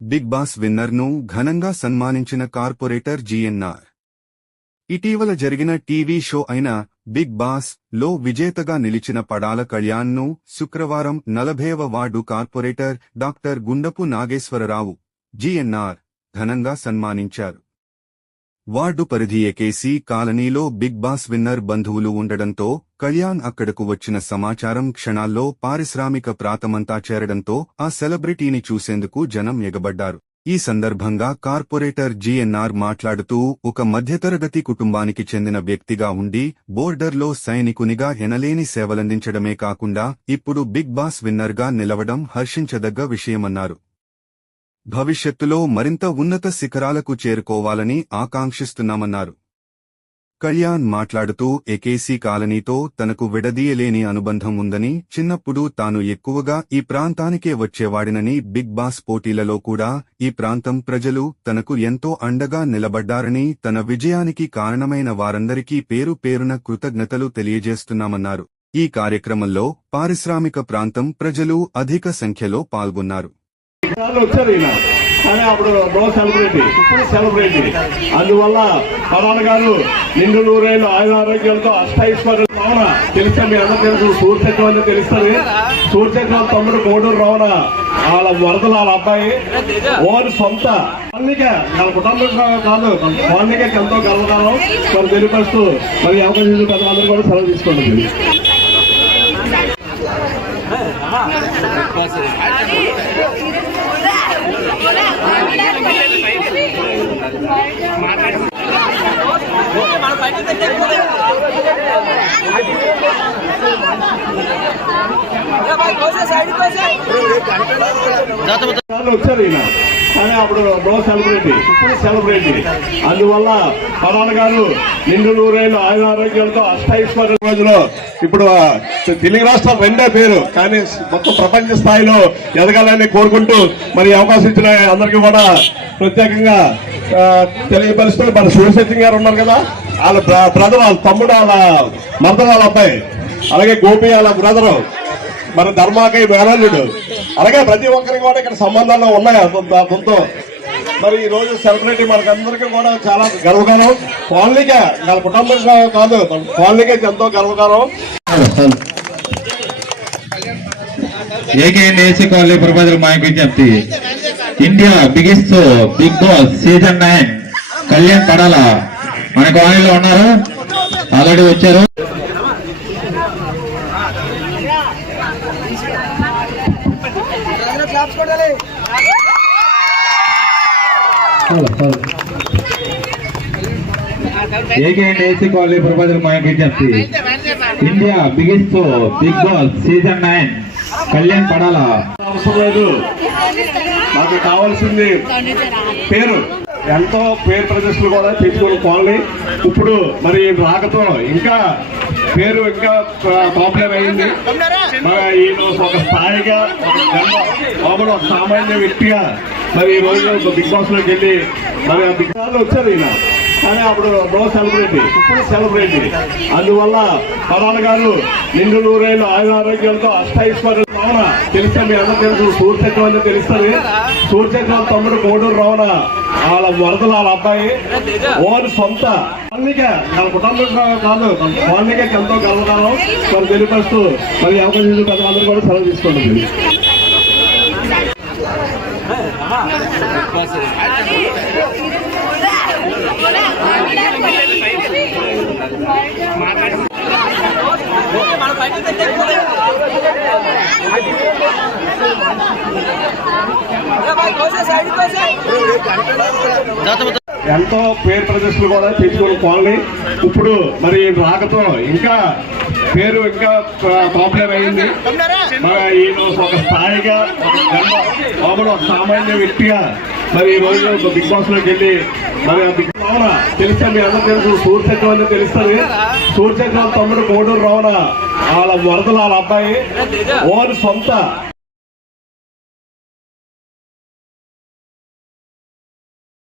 Big boss winner ను ఘనంగా సన్మానించిన corporator GNR. ఇటీవల జరిగిన టీవీ షో అయిన బిగ్ బాస్ లో విజేతగా నిలిచిన పడాల కళ్యాణ్ ను శుక్రవారం 40వ ward corporator doctor Gundapu Nageswararao GNR ఘనంగా సన్మానించారు. వార్డు పరిధి ఏకేసీ కాలనీలో బిగ్ బాస్ విన్నర్ బంధువులు ఉండడంతో కళ్యాణ్ అక్కడకు వచ్చిన సమాచారం క్షణాల్లో పారిశ్రామిక ప్రాంతమంతా చేరడంతో ఆ సెలబ్రిటీని చూసేందుకు జనం ఎగబడ్డారు. ఈ సందర్భంగా కార్పొరేటర్ జీఎన్ఆర్ మాట్లాడుతూ ఒక మధ్యతరగతి కుటుంబానికి చెందిన వ్యక్తిగా ఉండి బోర్డర్లో సైనికునిగా ఎనలేని సేవలందించడమే కాకుండా ఇప్పుడు బిగ్ బాస్ విన్నర్గా నిలవడం హర్షించదగ్గ విషయమన్నారు. భవిష్యత్తులో మరింత ఉన్నత శిఖరాలకు చేరుకోవాలని ఆకాంక్షిస్తున్నామన్నారు. కళ్యాణ్ మాట్లాడుతూ ఏకేసీ కాలనీతో తనకు విడదీయలేని అనుబంధం ఉందని, చిన్నప్పుడు తాను ఎక్కువగా ఈ ప్రాంతానికే వచ్చేవాడినని, బిగ్ బాస్ పోటీలలో కూడా ఈ ప్రాంతం ప్రజలు తనకు ఎంతో అండగా నిలబడ్డారని, తన విజయానికి కారణమైన వారందరికీ పేరు పేరున కృతజ్ఞతలు తెలియజేస్తున్నామన్నారు. ఈ కార్యక్రమంలో పారిశ్రామిక ప్రాంతం ప్రజలు అధిక సంఖ్యలో పాల్గొన్నారు. కానీ అప్పుడు నో సెలబ్రిటీ, ఇప్పుడు సెలబ్రిటీ. అందువల్ల పడాల గారు నిండు నూరేళ్ళు ఆయన ఆరోగ్యాలతో అష్టైశ్వర్యం రావణ తెలిస్తే మీ అందరూ తెలుసు. సూర్యచక్రం అనేది తెలుస్తుంది. సూర్యచక్రం తమ్ముడు కోడూరు రావణ వాళ్ళ వరదలు వాళ్ళ అబ్బాయి ఓన్ సొంత వాళ్ళకే వాళ్ళ కుటుంబం కాదు వాళ్ళకే ఎంతో గర్వకాలం మరి తెలియపరుస్తూ మరి అవకాశం పెద్దలందరూ కూడా సెలవు తీసుకోండి. వచ్చారు ఈయన కానీ అప్పుడు నో సెలబ్రిటీ, ఇప్పుడు సెలబ్రిటీ. అందువల్ల పడాల గారు నిండు నూరేళ్ళు ఆయన ఆరోగ్యాలతో అష్టైశ్వర్యం రోజులో ఇప్పుడు తెలుగు రాష్ట్రం రెండే పేరు కానీ మొత్తం ప్రపంచ స్థాయిలో ఎదగాలని కోరుకుంటూ మరి అవకాశం ఇచ్చిన అందరికీ కూడా ప్రత్యేకంగా తెలియపరుస్తూ మన శివసత్యం గారు ఉన్నారు కదా, వాళ్ళ బ్రదర్, వాళ్ళ తమ్ముడు, వాళ్ళ మరద వాళ్ళ అబ్బాయి, అలాగే గోపి వాళ్ళ బ్రదరు, మన ధర్మాకై మేనల్లుడు, అలాగే ప్రతి ఒక్కరికి కూడా ఇక్కడ సంబంధాలు ఉన్నాయి అతనితో. మరి ఈ రోజు సెలబ్రిటీ మనకందరికీ కూడా చాలా గర్వకారం. కాలనీకే వాళ్ళ కుటుంబం కాదు కాలనీకే ఎంతో గర్వకారం. ఏసీ కాలనీ ప్రజలకు మా విజ్ఞప్తి, India biggest Big Boss season 9 Kalyan Padala మన కాలనీలో ఉన్నారు, ఆల్రెడీ వచ్చారు. ఏసీ కాలనీ ప్రజలకు మా విజ్ఞప్తి, India biggest Big Boss season 9 Kalyan Padala. అవసరం లేదు, మాకు కావాల్సింది పేరు. ఎంతో పేరు ప్రదర్శనలు కూడా తెచ్చుకుని కాలనీ ఇప్పుడు మరి రాకతో ఇంకా పేరు ఇంకా పాపులర్ అయింది. ఈయన ఒక స్థాయిగా ఒక సామాన్య వ్యక్తిగా మరి ఈ రోజు బిగ్ బాస్ లోకి వెళ్ళి మరి ఆ బిగ్ బాస్ వచ్చారు ఈయన కానీ అప్పుడు నో సెలబ్రిటీ, ఇప్పుడు సెలబ్రిటీ. అందువల్ల పడాల గారు నిండు నూరేళ్ళు ఆయన ఆరోగ్యాలతో అష్టైశ్వర్యం రావణ తెలిస్తే మీ అందరూ తెలుసు. సూర్యచక్రం అనేది తెలుస్తుంది. సూర్యచక్రం తమ్ముడు కోడూరు రావణ వాళ్ళ వరదలు వాళ్ళ అబ్బాయి ఓన్ సొంత వాళ్ళకే వాళ్ళ కుటుంబం కాదు వాళ్ళకే ఎంతో గర్వకాలం మరి తెలియపరుస్తూ మరి అవకాశం పెద్దలందరూ కూడా సెలవు తీసుకోండి. ఎంతో పేరు ప్రదర్శనలు కూడా తెచ్చుకుని కాలనీ ఇప్పుడు మరి రాకతో ఇంకా పేరు ఇంకా పాపులర్ అయింది. ఈయన ఒక స్థాయిగా ఒక సామాన్య వ్యక్తిగా మరి ఈ రోజు బిగ్ బాస్ లోకి వెళ్ళి మరి ఆ బిగ్ రావణ తెలిస్తే మీ అందరూ తెలుసు. సూర్యచక్రం అనేది తెలుస్తుంది. సూర్యచక్రం తమ్ముడు కోడూరు రావణ వాళ్ళ వరదలు వాళ్ళ అబ్బాయి ఓన్ సొంత